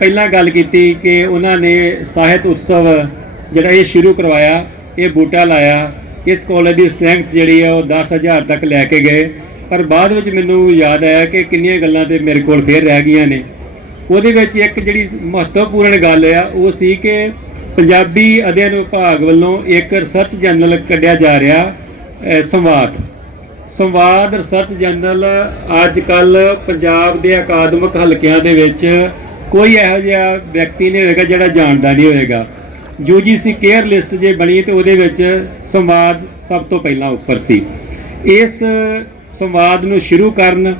ਪਹਿਲਾਂ ਗੱਲ ਕੀਤੀ ਕਿ ਉਹਨਾਂ ਨੇ ਸਾਹਿਤ ਉਤਸਵ ਜਿਹੜਾ ਇਹ ਸ਼ੁਰੂ ਕਰਵਾਇਆ, ਇਹ ਬੂਟਾ ਲਾਇਆ, ਇਸ ਕਾਲਜ ਦੀ ਸਟਰੈਂਥ ਜਿਹੜੀ ਹੈ ਉਹ 10000 ਤੱਕ ਲੈ ਕੇ ਗਏ। ਪਰ ਬਾਅਦ ਵਿੱਚ ਮੈਨੂੰ ਯਾਦ ਆਇਆ ਕਿ ਕਿੰਨੀਆਂ ਗੱਲਾਂ ਤੇ ਮੇਰੇ ਕੋਲ ਫੇਰ ਰਹਿ ਗਈਆਂ ਨੇ। ਉਹਦੇ ਵਿੱਚ ਇੱਕ ਜਿਹੜੀ ਮਹੱਤਵਪੂਰਨ ਗੱਲ ਆ, ਉਹ ਸੀ ਕਿ ਪੰਜਾਬੀ ਅਧਿਐਨ ਵਿਭਾਗ ਵੱਲੋਂ ਇੱਕ ਰਿਸਰਚ ਜਰਨਲ ਕੱਢਿਆ ਜਾ ਰਿਹਾ ਸੰਵਾਦ। ਸੰਵਾਦ ਰਿਸਰਚ ਜਰਨਲ ਅੱਜ ਕੱਲ ਪੰਜਾਬ ਦੇ ਅਕਾਦਮਿਕ ਹਲਕਿਆਂ ਦੇ ਵਿੱਚ ਕੋਈ ਇਹੋ ਜਿਹਾ ਵਿਅਕਤੀ ਨਹੀਂ ਹੋਏਗਾ ਜਿਹੜਾ ਜਾਣਦਾ ਨਹੀਂ ਹੋਵੇਗਾ UGC ਕੇਅਰ ਲਿਸਟ ਜੇ ਬਣੀ ਤੇ ਉਹਦੇ ਵਿੱਚ ਸੰਵਾਦ ਸਭ ਤੋਂ ਪਹਿਲਾਂ ਉੱਪਰ ਸੀ। ਇਸ ਸੰਵਾਦ ਨੂੰ ਸ਼ੁਰੂ ਕਰਨ,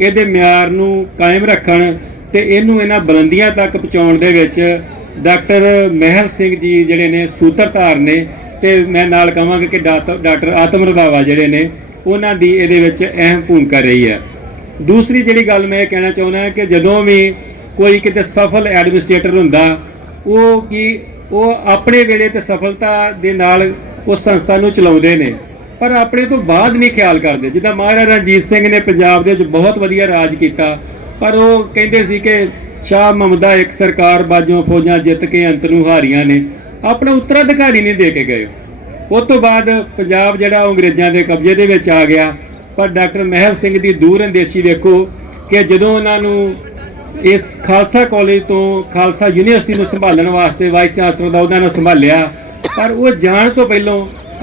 ਇਹਦੇ ਮਿਆਰ ਨੂੰ ਕਾਇਮ ਰੱਖਣ ਤੇ ਇਹਨੂੰ ਇਹਨਾਂ ਬੁਲੰਦੀਆਂ ਤੱਕ ਪਹੁੰਚਾਉਣ ਦੇ ਵਿੱਚ ਡਾਕਟਰ ਮਹਿਲ ਸਿੰਘ ਜੀ ਜਿਹੜੇ ਨੇ ਸੂਤਰਧਾਰ ਨੇ ਤੇ ਮੈਂ ਨਾਲ ਕਹਾਂਗਾ ਕਿ ਡਾਕ- ਡਾਕਟਰ ਆਤਮ ਰਧਾਵਾ ਜਿਹੜੇ ਨੇ, ਉਹਨਾਂ ਦੀ ਇਹਦੇ ਵਿੱਚ ਅਹਿਮ ਭੂਮਿਕਾ ਰਹੀ ਹੈ। ਦੂਸਰੀ ਜਿਹੜੀ ਗੱਲ ਮੈਂ ਇਹ ਕਹਿਣਾ ਚਾਹੁੰਦਾ ਕਿ ਜਦੋਂ ਵੀ ਕੋਈ ਕਿਤੇ ਸਫਲ ਐਡਮਿਨਿਸਟ੍ਰੇਟਰ ਹੁੰਦਾ, ਉਹ ਕੀ ਉਹ ਆਪਣੇ ਵੇਲੇ ਤੇ ਸਫਲਤਾ ਦੇ ਨਾਲ ਉਸ ਸੰਸਥਾ ਨੂੰ ਚਲਾਉਂਦੇ ਨੇ। ਪਰ ਆਪਣੇ ਤੋਂ ਬਾਅਦ ਨਹੀਂ ਖਿਆਲ ਕਰਦੇ। ਜਿੱਦਾਂ ਮਹਾਰਾਜਾ ਰਣਜੀਤ ਸਿੰਘ ਨੇ ਪੰਜਾਬ ਦੇ ਵਿੱਚ ਬਹੁਤ ਵਧੀਆ ਰਾਜ ਕੀਤਾ, ਪਰ ਉਹ ਕਹਿੰਦੇ ਸੀ ਕਿ ਸ਼ਾਹ ਮਮਦਾ ਇੱਕ ਸਰਕਾਰ ਬਾਜੋਂ ਫੌਜਾਂ ਜਿੱਤ ਕੇ ਅੰਤ ਨੂੰ ਹਾਰੀਆਂ ਨੇ। ਆਪਣਾ ਉੱਤਰਾਧਿਕਾਰੀ ਨਹੀਂ ਦੇ ਕੇ ਗਏ। ਉਸ ਤੋਂ ਬਾਅਦ ਪੰਜਾਬ ਜਿਹੜਾ ਉਹ ਅੰਗਰੇਜ਼ਾਂ ਦੇ ਕਬਜ਼ੇ ਦੇ ਵਿੱਚ ਆ ਗਿਆ। ਪਰ ਡਾਕਟਰ ਮਹਿਰ ਸਿੰਘ ਦੀ ਦੂਰ ਅੰਦੇਸ਼ੀ ਵੇਖੋ ਕਿ ਜਦੋਂ ਉਹਨਾਂ ਨੂੰ ਇਸ ਖਾਲਸਾ ਕਾਲਜ ਤੋਂ ਖਾਲਸਾ ਯੂਨੀਵਰਸਿਟੀ ਨੂੰ ਸੰਭਾਲਣ ਵਾਸਤੇ ਵਾਈਸ ਚਾਂਸਲਰ ਦਾ ਉਹਨਾਂ ਨੇ ਸੰਭਾਲਿਆ। ਪਰ ਉਹ ਜਾਣ ਤੋਂ ਪਹਿਲਾਂ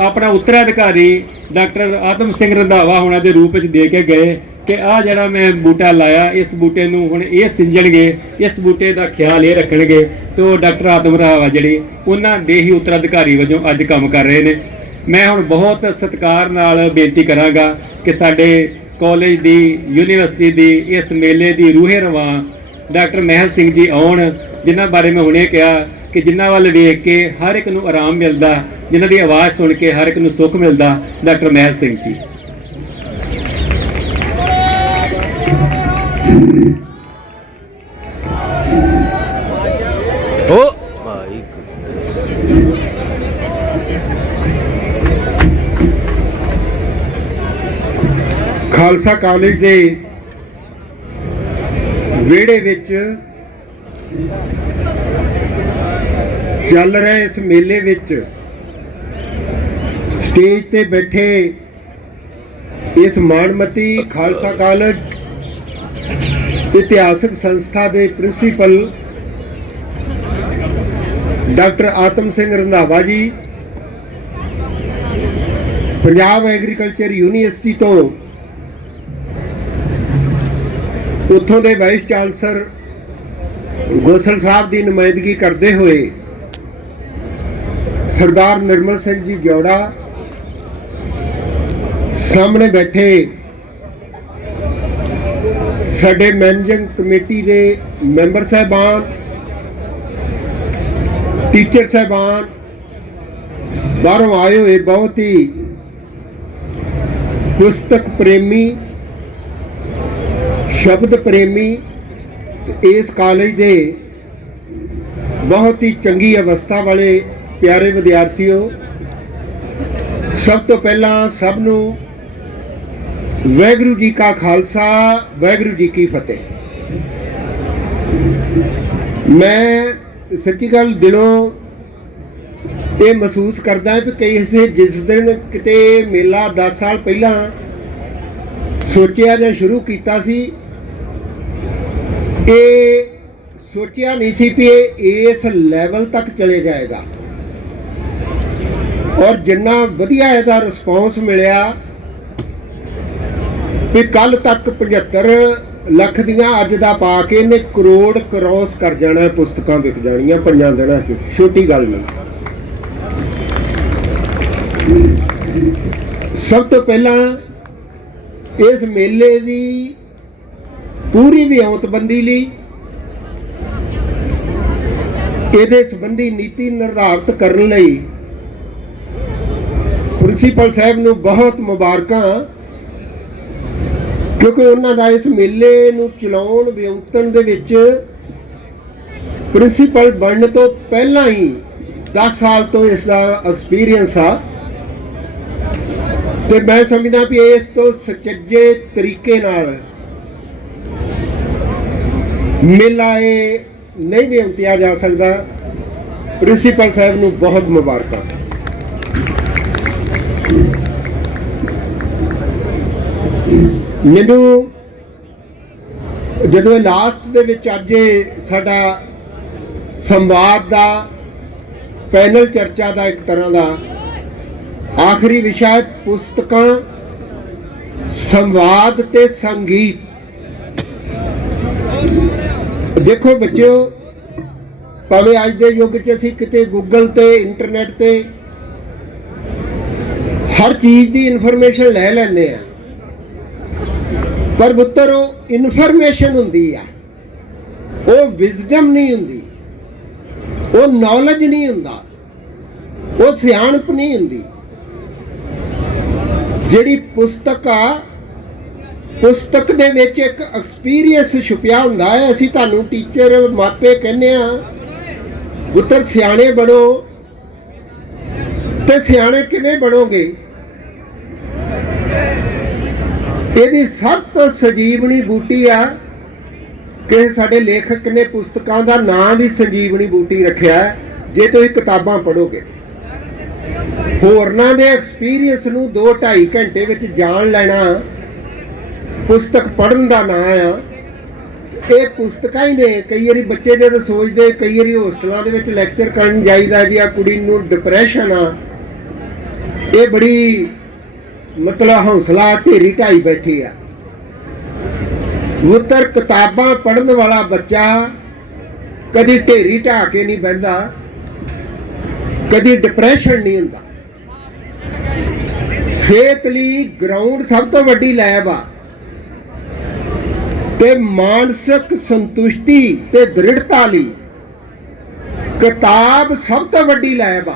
ਆਪਣਾ ਉੱਤਰਾਧਿਕਾਰੀ ਡਾਕਟਰ ਆਦਮ ਸਿੰਘ ਰੰਧਾਵਾ ਹੋਣਾ ਦੇ ਰੂਪ ਵਿੱਚ ਦੇ ਕੇ ਗਏ ਕਿ ਆ ਜਿਹੜਾ ਮੈਂ ਬੂਟਾ ਲਾਇਆ, ਇਸ ਬੂਟੇ ਨੂੰ ਹੁਣ ਇਹ ਸਿੰਜਣਗੇ, ਇਸ ਬੂਟੇ ਦਾ ਖਿਆਲ ਇਹ ਰੱਖਣਗੇ ਤੇ ਉਹ ਡਾਕਟਰ ਆਦਮ ਰੰਧਾਵਾ ਜਿਹੜੇ ਉਹਨਾਂ ਦੇ ਹੀ ਉੱਤਰਾਧਿਕਾਰੀ ਵਜੋਂ ਅੱਜ ਕੰਮ ਕਰ ਰਹੇ ਨੇ। ਮੈਂ ਹੁਣ ਬਹੁਤ ਸਤਿਕਾਰ ਨਾਲ ਬੇਨਤੀ ਕਰਾਂਗਾ ਕਿ ਸਾਡੇ ਕਾਲਜ ਦੀ, ਯੂਨੀਵਰਸਿਟੀ ਦੀ, ਇਸ ਮੇਲੇ ਦੀ ਰੂਹੇ ਰਵਾਂ ਡਾਕਟਰ ਮਹਿਲ ਸਿੰਘ ਜੀ ਆਉਣ ਜਿਨ੍ਹਾਂ ਬਾਰੇ ਮੈਂ ਹੁਣੇ ਕਿਹਾ ਕਿ ਜਿਨ੍ਹਾਂ ਵੱਲ ਵੇਖ ਕੇ ਹਰ ਇੱਕ ਨੂੰ ਆਰਾਮ ਮਿਲਦਾ ਜਿਨ੍ਹਾਂ ਦੀ ਆਵਾਜ਼ ਸੁਣ ਕੇ ਹਰ ਇੱਕ ਨੂੰ ਸੁੱਖ ਮਿਲਦਾ ਡਾਕਟਰ ਮਹਿਲ ਸਿੰਘ ਜੀ। ਓ। ਭਾਈ ਖਾਲਸਾ ਕਾਲਜ ਦੇ ਵਿਹੜੇ ਵਿੱਚ ਚੱਲ ਰਹੇ ਇਸ ਮੇਲੇ ਵਿੱਚ ਸਟੇਜ ਤੇ ਬੈਠੇ ਇਸ ਮਾਣਮਤੀ ਖਾਲਸਾ ਕਾਲਜ ਇਤਿਹਾਸਕ ਸੰਸਥਾ ਦੇ ਪ੍ਰਿੰਸੀਪਲ ਡਾਕਟਰ ਆਤਮ ਸਿੰਘ ਰੰਧਾਵਾ ਜੀ, ਪੰਜਾਬ ਐਗਰੀਕਲਚਰ ਯੂਨੀਵਰਸਿਟੀ ਤੋਂ ਉੱਥੋਂ ਦੇ ਵਾਈਸ ਚਾਂਸਲਰ ਗੋਸਲ ਸਾਹਿਬ ਦੀ ਨੁਮਾਇੰਦਗੀ ਕਰਦੇ ਹੋਏ ਸਰਦਾਰ ਨਿਰਮਲ ਸਿੰਘ ਜੀ ਜੋੜਾ ਸਾਹਮਣੇ ਬੈਠੇ ਸਾਡੇ ਮੈਨੇਜਿੰਗ ਕਮੇਟੀ ਦੇ ਮੈਂਬਰ ਸਾਹਿਬਾਨ, ਟੀਚਰ ਸਾਹਿਬਾਨ, ਬਾਹਰੋਂ ਆਏ ਹੋਏ ਬਹੁਤ ਹੀ ਪੁਸਤਕ ਪ੍ਰੇਮੀ ਸ਼ਬਦ ਪ੍ਰੇਮੀ ਇਸ ਕਾਲਜ ਦੇ ਬਹੁਤ ਹੀ ਚੰਗੀ ਅਵਸਥਾ ਵਾਲੇ ਪਿਆਰੇ ਵਿਦਿਆਰਥੀਓ, ਸਭ ਤੋਂ ਪਹਿਲਾਂ ਸਭ ਨੂੰ ਵਾਹਿਗੁਰੂ ਜੀ ਕਾ ਖਾਲਸਾ, ਵਾਹਿਗੁਰੂ ਜੀ ਕੀ ਫਤਿਹ। ਮੈਂ ਸੱਚੀ ਗੱਲ ਦਿਲੋਂ ਇਹ ਮਹਿਸੂਸ ਕਰਦਾ ਹਾਂ ਕਿ ਕਿਸੇ ਜਿਸ ਦਿਨ ਕਿਤੇ ਮੇਲਾ 10 ਸਾਲ ਪਹਿਲਾਂ ਸੋਚਿਆ ਜਾਂ ਸ਼ੁਰੂ ਕੀਤਾ ਸੀ ਇਹ ਸੋਚਿਆ ਨਹੀਂ ਸੀ ਕਿ ਇਹ ਇਸ ਲੈਵਲ ਤੱਕ ਚਲੇ ਜਾਏਗਾ। ਔਰ ਜਿੰਨਾ ਵਧੀਆ ਇਹਦਾ ਰਿਸਪੌਂਸ ਮਿਲਿਆ ਵੀ ਕੱਲ ਤੱਕ 75 ਲੱਖ ਦੀਆਂ ਅੱਜ ਦਾ ਪਾ ਕੇ ਇਹਨੇ ਕਰੋੜ ਕ੍ਰੋਸ ਕਰ ਜਾਣਾ, ਪੁਸਤਕਾਂ ਵਿਕ ਜਾਣੀਆਂ, ਪੰਜਾਂ ਦਿਨਾਂ 'ਚ। ਛੋਟੀ ਗੱਲ ਨਹੀਂ। ਸਭ ਤੋਂ ਪਹਿਲਾਂ ਇਸ ਮੇਲੇ ਦੀ ਪੂਰੀ ਵਿਉਂਤਬੰਦੀ ਲਈ ਇਹਦੇ ਸੰਬੰਧੀ ਨੀਤੀ ਨਿਰਧਾਰਤ ਕਰਨ ਲਈ ਪ੍ਰਿੰਸੀਪਲ ਸਾਹਿਬ ਨੂੰ ਬਹੁਤ ਮੁਬਾਰਕਾਂ, ਕਿਉਂਕਿ ਉਹਨਾਂ ਦਾ ਇਸ ਮੇਲੇ ਨੂੰ ਚਲਾਉਣ, ਵਿਉਂਤਣ ਦੇ ਵਿੱਚ ਪ੍ਰਿੰਸੀਪਲ ਬਣਨ ਤੋਂ ਪਹਿਲਾਂ ਹੀ 10 ਸਾਲ ਤੋਂ ਇਸ ਦਾ ਐਕਸਪੀਰੀਅੰਸ ਆ। ਤੇ ਮੈਂ ਸਮਝਦਾ ਵੀ ਇਸ ਤੋਂ ਸੁਚੱਜੇ ਤਰੀਕੇ ਨਾਲ ਮੇਲਾ ਇਹ ਨਹੀਂ ਬੇਨਤੀਆ ਜਾ ਸਕਦਾ। ਪ੍ਰਿੰਸੀਪਲ ਸਾਹਿਬ ਨੂੰ ਬਹੁਤ ਮੁਬਾਰਕਾਂ। ਮੈਨੂੰ ਜਦੋਂ ਲਾਸਟ ਦੇ ਵਿੱਚ ਅੱਜ ਸਾਡਾ ਸੰਵਾਦ ਦਾ ਪੈਨਲ ਚਰਚਾ ਦਾ ਇੱਕ ਤਰ੍ਹਾਂ ਦਾ ਆਖਰੀ ਵਿਸ਼ਾ ਹੈ ਪੁਸਤਕਾਂ, ਸੰਵਾਦ ਤੇ ਸੰਗੀਤ। ਦੇਖੋ ਬੱਚਿਓ, ਭਾਵੇਂ ਅੱਜ ਦੇ ਯੁੱਗ 'ਚ ਅਸੀਂ ਕਿਤੇ ਗੂਗਲ ਤੇ ਇੰਟਰਨੈਟ ਤੇ ਹਰ ਚੀਜ਼ ਦੀ ਇਨਫੋਰਮੇਸ਼ਨ ਲੈ ਲੈਂਦੇ ਆ ਪਰ ਪੁੱਤਰ ਉਹ ਇਨਫੋਰਮੇਸ਼ਨ ਹੁੰਦੀ ਆ। ਉਹ ਵਿਜ਼ਡਮ ਨਹੀਂ ਹੁੰਦੀ। ਉਹ ਨੌਲੇਜ ਨਹੀਂ ਹੁੰਦਾ। ਉਹ ਸਿਆਣਪ ਨਹੀਂ ਹੁੰਦੀ। ਜਿਹੜੀ ਪੁਸਤਕ ਆ ਪੁਸਤਕ ਦੇ ਵਿੱਚ ਇੱਕ ਐਕਸਪੀਰੀਅੰਸ ਛੁਪਿਆ ਹੁੰਦਾ ਹੈ। ਅਸੀਂ ਤੁਹਾਨੂੰ ਟੀਚਰ ਮਾਪੇ ਕਹਿੰਦੇ ਆ ਪੁੱਤਰ, ਸਿਆਣੇ ਬਣੋ ਤੇ ਸਿਆਣੇ ਕਿਵੇਂ ਬਣੋਗੇ? ਇਹਦੀ ਸਭ ਤੋਂ ਸਜੀਵਣੀ ਬੂਟੀ ਆ ਕਿ ਸਾਡੇ ਲੇਖਕ ਨੇ ਪੁਸਤਕਾਂ ਦਾ ਨਾਮ ਵੀ ਸੰਜੀਵਨੀ ਬੂਟੀ ਰੱਖਿਆ ਜੇ ਤੁਸੀਂ ਕਿਤਾਬਾਂ ਪੜ੍ਹੋਗੇ, ਹੋਰਨਾਂ ਦੇ ਐਕਸਪੀਰੀਅੰਸ ਨੂੰ 2.5 ਘੰਟੇ ਵਿੱਚ ਜਾਣ ਲੈਣਾ ਪੁਸਤਕ ਪੜ੍ਹਨ ਦਾ ਨਾਂ ਆ। ਇਹ ਪੁਸਤਕਾਂ ਹੀ ਨੇ। ਕਈ ਵਾਰੀ ਬੱਚੇ ਜਦੋਂ ਸੋਚਦੇ, ਕਈ ਵਾਰੀ ਹੋਸਟਲਾਂ ਦੇ ਵਿੱਚ ਲੈਕਚਰ ਕਰਨ ਜਾਈਦਾ ਜੀ ਆ ਕੁੜੀ ਨੂੰ ਡਿਪਰੈਸ਼ਨ ਆ। ਇਹ ਬੜੀ ਮਤਲਬ ਹੌਸਲਾ, ਢੇਰੀ ਢਾਈ ਬੈਠੀ ਆ। ਉਤਰ ਕਿਤਾਬਾਂ ਪੜ੍ਹਨ ਵਾਲਾ ਬੱਚਾ ਕਦੀ ਢੇਰੀ ਢਾ ਕੇ ਨਹੀਂ ਬਹਿੰਦਾ, ਕਦੀ ਡਿਪਰੈਸ਼ਨ ਨਹੀਂ ਹੁੰਦਾ। ਸਿਹਤ ਲਈ ਗਰਾਊਂਡ ਸਭ ਤੋਂ ਵੱਡੀ ਲੈਬ ਆ। ਤੇ ਮਾਨਸਿਕ ਸੰਤੁਸ਼ਟੀ ਤੇ ਦ੍ਰਿੜਤਾ ਲਈ ਕਿਤਾਬ ਸਭ ਤੋਂ ਵੱਡੀ ਲੈਬ ਆ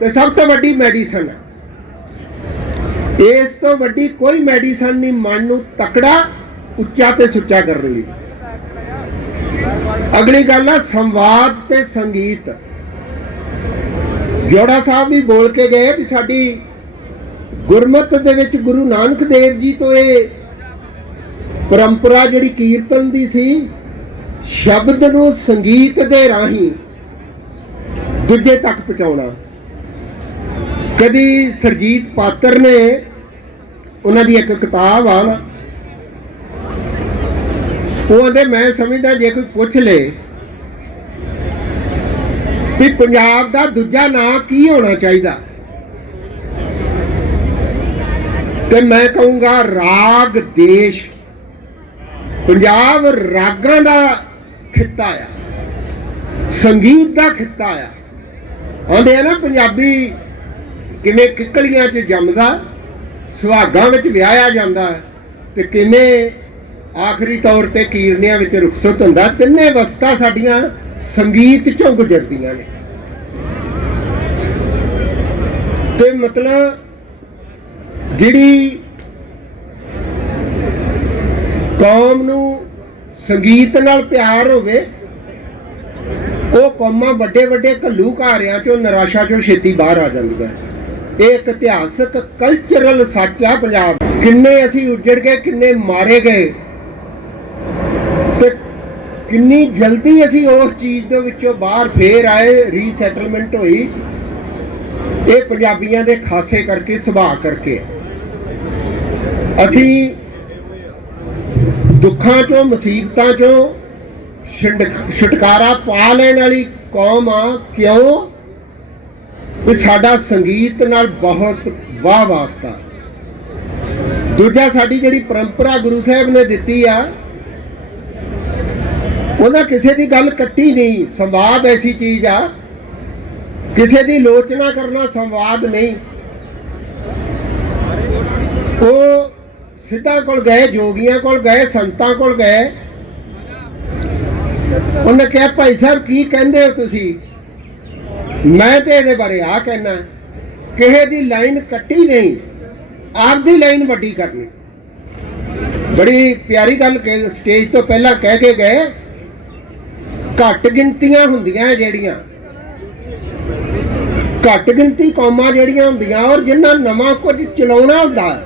ਤੇ ਸਭ ਤੋਂ ਵੱਡੀ ਮੈਡੀਸਨ ਆ। ਇਸ ਤੋਂ ਵੱਡੀ ਕੋਈ ਮੈਡੀਸਨ ਨਹੀਂ, ਮਨ ਨੂੰ ਤਕੜਾ, ਉੱਚਾ ਤੇ ਸੁੱਚਾ ਕਰਨ ਲਈ। ਅਗਲੀ ਗੱਲ ਆ, ਸੰਵਾਦ ਤੇ ਸੰਗੀਤ। ਜੋੜਾ ਸਾਹਿਬ ਵੀ ਬੋਲ ਕੇ ਗਏ ਵੀ ਸਾਡੀ ਗੁਰਮਤ ਦੇ ਵਿੱਚ ਗੁਰੂ ਨਾਨਕ ਦੇਵ ਜੀ ਤੋਂ ਇਹ ਪਰੰਪਰਾ ਜਿਹੜੀ ਕੀਰਤਨ ਦੀ ਸੀ, ਸ਼ਬਦ ਨੂੰ ਸੰਗੀਤ ਦੇ ਰਾਹੀਂ ਦੂਜੇ ਤੱਕ ਪਹੁੰਚਾਉਣਾ। ਕਦੀ ਸਰਜੀਤ ਪਾਤਰ ਨੇ ਉਹਨਾਂ ਦੀ ਇੱਕ ਕਿਤਾਬ ਆ ਨਾ, ਉਹ ਕਹਿੰਦੇ ਮੈਂ ਸਮਝਦਾ ਜੇ ਕੋਈ ਪੁੱਛ ਲੇ ਵੀ ਪੰਜਾਬ ਦਾ ਦੂਜਾ ਨਾਂ ਕੀ ਹੋਣਾ ਚਾਹੀਦਾ। ਤੇ ਮੈਂ ਕਹੂੰਗਾ ਰਾਗ ਦੇਸ਼। ਪੰਜਾਬ ਰਾਗਾਂ ਦਾ ਖਿੱਤਾ ਆ, ਸੰਗੀਤ ਦਾ ਖਿੱਤਾ ਆ। ਆਂਦੇ ਆ ਨਾ ਪੰਜਾਬੀ ਕਿਵੇਂ ਕਿੱਕਲੀਆਂ 'ਚ ਜੰਮਦਾ, ਸੁਹਾਗਾਂ ਵਿੱਚ ਵਿਆਹਿਆ ਜਾਂਦਾ ਤੇ ਕਿਵੇਂ ਆਖਰੀ ਤੌਰ ਤੇ ਕੀਰਨਿਆਂ ਵਿੱਚ ਰੁਖਸਤ ਹੁੰਦਾ, ਤਿੰਨੇ ਵਸਤਾਂ ਸਾਡੀਆਂ ਸੰਗੀਤ ਚੋਂ ਗੁਜ਼ਰਦੀਆਂ ਨੇ। ਤੇ ਮਤਲਬ ਜਿਹੜੀ ਕੌਮ ਨੂੰ ਸੰਗੀਤ ਨਾਲ ਪਿਆਰ ਹੋਵੇ, ਉਹ ਕੌਮਾਂ ਵੱਡੇ ਵੱਡੇ ਘੱਲੂਘਾਰਿਆਂ ਚੋਂ ਨਿਰਾਸ਼ਾ ਚੋਂ ਛੇਤੀ ਬਾਹਰ ਆ ਜਾਂਦੀਆਂ। ਇਹ ਇੱਕ ਇਤਿਹਾਸਕ ਕਲਚਰਲ ਸੱਚ ਆ ਪੰਜਾਬ। ਕਿੰਨੇ ਅਸੀਂ ਉੱਜੜ ਗਏ, ਕਿੰਨੇ ਮਾਰੇ ਗਏ। ਤੇ ਕਿੰਨੀ ਜਲਦੀ ਅਸੀਂ ਉਸ ਚੀਜ਼ ਦੇ ਵਿੱਚੋਂ ਬਾਹਰ ਫੇਰ ਆਏ ਰੀਸੈਟਲਮੈਂਟ ਹੋਈ। ਇਹ ਪੰਜਾਬੀਆਂ ਦੇ ਖਾਸੇ ਕਰਕੇ, ਸੁਭਾਅ ਕਰਕੇ। ਅਸੀਂ ਦੁੱਖਾਂ ਚੋਂ, ਮੁਸੀਬਤਾਂ ਚੋਂ ਛਿੰਡ- ਛੁਟਕਾਰਾ ਪਾ ਲੈਣ ਵਾਲੀ ਕੌਮ ਆ। ਕਿਉਂ? ਵੀ ਸਾਡਾ ਸੰਗੀਤ ਨਾਲ ਬਹੁਤ ਵਾਹ ਵਾਸਤਾ। ਦੂਜਾ ਸਾਡੀ ਜਿਹੜੀ ਪਰੰਪਰਾ ਗੁਰੂ ਸਾਹਿਬ ਨੇ ਦਿੱਤੀ ਆ ਉਹਨਾਂ ਕਿਸੇ ਦੀ ਗੱਲ ਕੱਟੀ ਨਹੀਂ। ਸੰਵਾਦ ਐਸੀ ਚੀਜ਼ ਆ, ਕਿਸੇ ਦੀ ਲੋਚਨਾ ਕਰਨਾ ਸੰਵਾਦ ਨਹੀਂ। ਉਹ ਸਿੱਧਾ ਕੋਲ ਗਏ, ਜੋਗੀਆਂ ਕੋਲ ਗਏ, ਸੰਤਾਂ ਕੋਲ ਗਏ। ਉਹਨੇ ਕਿਹਾ, ਭਾਈ ਸਾਹਿਬ, ਕੀ ਕਹਿੰਦੇ ਹੋ ਤੁਸੀਂ? ਮੈਂ ਤੇ ਇਹਦੇ ਬਾਰੇ ਆ ਕਹਿਣਾ ਕਿਸੇ ਦੀ ਲਾਈਨ ਕੱਟੀ ਨਹੀਂ, ਆਪਦੀ ਲਾਈਨ ਵੱਡੀ ਕਰਨੀ। ਬੜੀ ਪਿਆਰੀ ਗੱਲ ਕਿ ਸਟੇਜ ਤੋਂ ਪਹਿਲਾਂ ਕਹਿ ਕੇ ਗਏ, ਘੱਟ ਗਿਣਤੀਆਂ ਹੁੰਦੀਆਂ ਜਿਹੜੀਆਂ। ਘੱਟ ਗਿਣਤੀ ਕੌਮਾਂ ਜਿਹੜੀਆਂ ਹੁੰਦੀਆਂ ਔਰ ਜਿਨ੍ਹਾਂ ਨਵਾਂ ਕੁਝ ਚਲਾਉਣਾ ਹੁੰਦਾ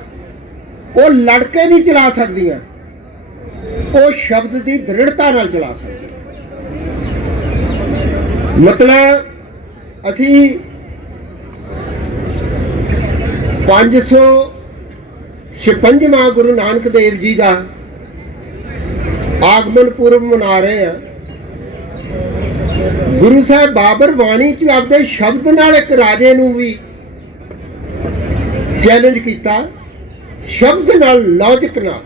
ਉਹ ਲੜ ਕੇ ਨਹੀਂ ਚਲਾ ਸਕਦੀਆਂ। ਉਹ ਸ਼ਬਦ ਦੀ ਦ੍ਰਿੜਤਾ ਨਾਲ ਚਲਾ ਸਕਦੀਆਂ। ਮਤਲਬ ਅਸੀਂ 556ਵਾਂ ਗੁਰੂ ਨਾਨਕ ਦੇਵ ਜੀ ਦਾ ਆਗਮਨ ਪੁਰਬ ਮਨਾ ਰਹੇ ਆ ਗੁਰੂ ਸਾਹਿਬ ਬਾਬਰ ਬਾਣੀ ਚ ਆਪਦੇ ਸ਼ਬਦ ਨਾਲ ਇੱਕ ਰਾਜੇ ਨੂੰ ਵੀ ਚੈਲੰਜ ਕੀਤਾ। ਸ਼ਬਦ ਨਾਲ ਲੌਜਿਕ ਨਾਲ।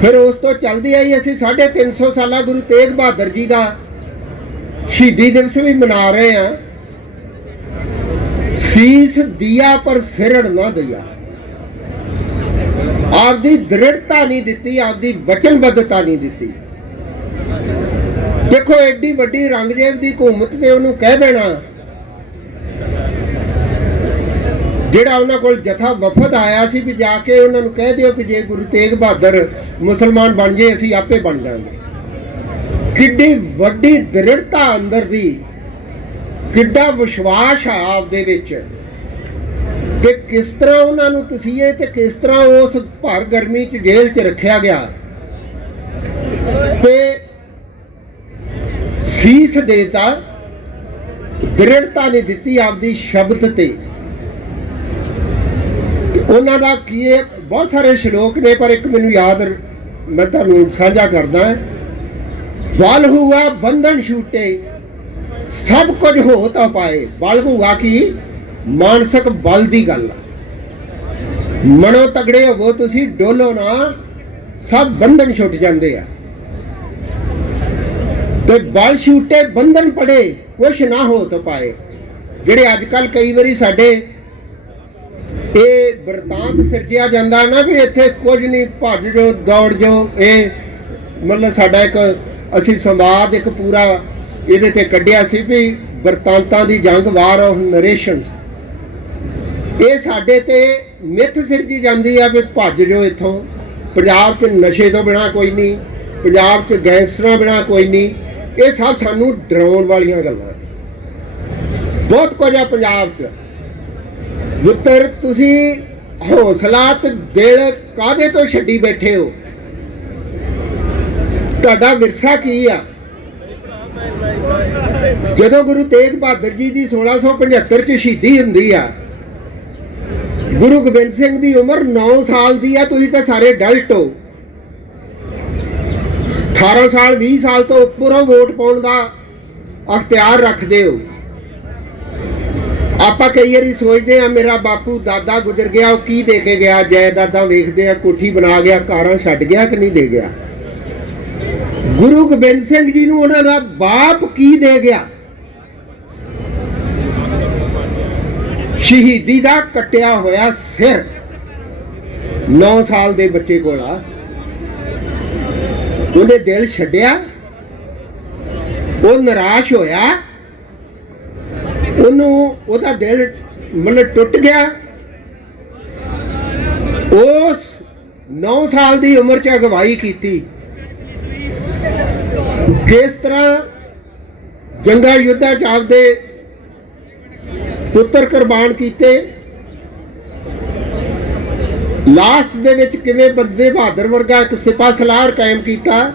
ਫਿਰ ਉਸ ਤੋਂ ਚੱਲਦੀ ਆਈ ਅਸੀਂ 350 ਸਾਲਾ ਗੁਰੂ ਤੇਗ ਬਹਾਦਰ ਜੀ ਦਾ ਸ਼ਹੀਦੀ ਦਿਵਸ ਵੀ ਮਨਾ ਰਹੇ ਆ ਸੀਸ ਦਿਆ ਪਰ ਸਿਰੜ ਨਾ ਦਿਆ। ਆਪਦੀ ਦ੍ਰਿੜਤਾ ਨਹੀਂ ਦਿੱਤੀ, ਆਪਦੀ ਵਚਨਬੱਧਤਾ ਨਹੀਂ ਦਿੱਤੀ। ਦੇਖੋ, ਐਡੀ ਵੱਡੀ ਰੰਗਜੇਬ ਦੀ ਹਕੂਮਤ ਨੇ ਉਹਨੂੰ ਕਹਿ ਦੇਣਾ ਜਿਹੜਾ ਉਹਨਾਂ ਕੋਲ ਜਥਾ ਵਫਦ ਆਇਆ ਸੀ ਵੀ ਜਾ ਕੇ ਉਹਨਾਂ ਨੂੰ ਕਹਿ ਦਿਓ ਕਿ ਜੇ ਗੁਰੂ ਤੇਗ ਬਹਾਦਰ ਮੁਸਲਮਾਨ ਬਣ ਜੇ ਅਸੀਂ ਆਪੇ ਬਣ ਜਾਵਾਂਗੇ। ਕਿੱਡੀ ਵੱਡੀ ਦ੍ਰਿੜਤਾ ਅੰਦਰ ਦੀ, ਕਿੱਡਾ ਵਿਸ਼ਵਾਸ ਆ ਆਪਦੇ ਵਿੱਚ। ਕਿ ਕਿਸ ਤਰ੍ਹਾਂ ਉਹਨਾਂ ਨੂੰ ਤਸੀਹੇ ਤੇ ਕਿਸ ਤਰ੍ਹਾਂ ਉਸ ਭਰ ਗਰਮੀ ਚ ਜੇਲ੍ਹ ਚ ਰੱਖਿਆ ਗਿਆ। ਤੇ ਸੀਸ ਦੇਤਾ ਦ੍ਰਿੜਤਾ ਨੇ ਦਿੱਤੀ ਆਪਦੀ ਸ਼ਬਦ ਤੇ। ਉਹਨਾਂ ਦਾ ਕੀ ਹੈ? ਬਹੁਤ ਸਾਰੇ ਸ਼ਲੋਕ ਨੇ, ਪਰ ਇੱਕ ਮੈਨੂੰ ਯਾਦ ਮੈਂ ਤੁਹਾਨੂੰ ਸਾਂਝਾ ਕਰਦਾ ਬਲ ਹੁਆ ਬੰਧਨ ਛੂਟੇ, ਸਭ ਕੁਝ ਹੋ ਤਾਂ ਪਾਏ। ਬਲ ਹੁਆ ਕੀ? ਮਾਨਸਿਕ ਬਲ ਦੀ ਗੱਲ ਆ। ਮਨੋ ਤਗੜੇ ਹੋਵੋ ਤੁਸੀਂ, ਡੋਲੋ ਨਾ, ਸਭ ਬੰਧਨ ਛੁੱਟ ਜਾਂਦੇ ਆ। ਤੇ ਬਲ ਛੂਟੇ, ਬੰਧਨ ਪੜੇ, ਕੁਛ ਨਾ ਹੋ ਤਾਂ ਪਾਏ। ਜਿਹੜੇ ਅੱਜ ਕੱਲ ਕਈ ਵਾਰੀ ਸਾਡੇ ਇਹ ਵਰਤਾਂਤ ਸਿਰਜਿਆ ਜਾਂਦਾ ਨਾ ਵੀ ਇੱਥੇ ਕੁਝ ਨਹੀਂ, ਭੱਜ ਜੋ, ਦੌੜ ਜੋ, ਇਹ ਮਤਲਬ ਸਾਡਾ ਇੱਕ, ਅਸੀਂ ਸੰਵਾਦ ਇੱਕ ਪੂਰਾ ਇਹਦੇ ਤੇ ਕੱਢਿਆ ਸੀ ਵੀ ਵਰਤਾਂਤਾਂ ਦੀ ਜੰਗ ਵਾਰ ਆਫ ਨਰੇਸ਼ਨਸ। ਇਹ ਸਾਡੇ ਤੇ ਮਿੱਥ ਸਿਰਜੀ ਜਾਂਦੀ ਆ ਵੀ ਭੱਜ ਜੋ ਇੱਥੋਂ। ਪੰਜਾਬ 'ਚ ਨਸ਼ੇ ਤੋਂ ਬਿਨਾ ਕੋਈ ਨਹੀਂ, ਪੰਜਾਬ 'ਚ ਗੈਂਗਸਟਰਾਂ ਬਿਨਾ ਕੋਈ ਨਹੀਂ। ਇਹ ਸਭ ਸਾਨੂੰ ਡਰਾਉਣ ਵਾਲੀਆਂ ਗੱਲਾਂ ਬਹੁਤ ਕੁਝ ਆ ਪੰਜਾਬ 'ਚ। ਪੁੱਤਰ, ਤੁਸੀਂ ਹੌਸਲਾ ਤੇ ਦਿਲ ਕਾਦੇ ਤੋਂ ਛੱਡੀ ਬੈਠੇ ਹੋ? ਤੁਹਾਡਾ ਵਿਰਸਾ ਕੀ ਆ? ਜਦੋਂ ਗੁਰੂ ਤੇਗ ਬਹਾਦਰ ਜੀ ਦੀ 1675 ਚ ਸ਼ਹੀਦੀ ਹੁੰਦੀ ਆ, ਗੁਰੂ ਗੋਬਿੰਦ ਸਿੰਘ ਦੀ ਉਮਰ 9 ਸਾਲ ਦੀ ਆ, ਤੁਸੀਂ ਤਾਂ ਸਾਰੇ ਅਡਲਟ ਹੋ। 18 ਸਾਲ 20 ਸਾਲ ਤੋਂ ਉੱਪਰੋਂ ਵੋਟ ਪਾਉਣ ਦਾ ਅਖਤਿਆਰ ਰੱਖਦੇ ਹੋ। ਆਪਾਂ ਕਈ ਵਾਰੀ ਸੋਚਦੇ ਆ ਮੇਰਾ ਬਾਪੂ ਦਾਦਾ ਗੁਜ਼ਰ ਗਿਆ, ਉਹ ਕੀ ਦੇ ਕੇ ਗਿਆ? ਜਾਇਦਾਦਾਂ ਵੇਖਦੇ ਆ, ਕੋਠੀ ਬਣਾ ਗਿਆ ਕਾਰਾਂ ਛੱਡ ਗਿਆ ਕਿ ਨਹੀਂ ਦੇ ਗਿਆ? ਗੁਰੂ ਗੋਬਿੰਦ ਸਿੰਘ ਜੀ ਨੂੰ ਉਹਨਾਂ ਦਾ ਬਾਪ ਕੀ ਦੇ ਗਿਆ? ਸ਼ਹੀਦੀ ਦਾ ਕੱਟਿਆ ਹੋਇਆ ਸਿਰ। 9 ਸਾਲ ਦੇ ਬੱਚੇ ਕੋਲ ਆ। ਉਹਨੇ ਦਿਲ ਛੱਡਿਆ। ਉਹ ਨਿਰਾਸ਼ ਹੋਇਆ। ਉਹਨੂੰ ਉਹਦਾ ਦਿਲ ਮਤਲਬ ਟੁੱਟ ਗਿਆ। ਉਸ 9 ਸਾਲ ਦੀ ਉਮਰ 'ਚ ਅਗਵਾਈ ਕੀਤੀ। ਕਿਸ ਤਰ੍ਹਾਂ ਜੰਗਾ ਯੁੱਧਾਂ 'ਚ ਆਪਦੇ ਪੁੱਤਰ ਕੁਰਬਾਨ ਕੀਤੇ। ਲਾਸਟ ਦੇ ਵਿੱਚ ਕਿਵੇਂ ਬੰਦੇ ਬਹਾਦਰ ਵਰਗਾ ਇੱਕ ਸਿਪਾ ਸਲਾਰ ਕਾਇਮ ਕੀਤਾ।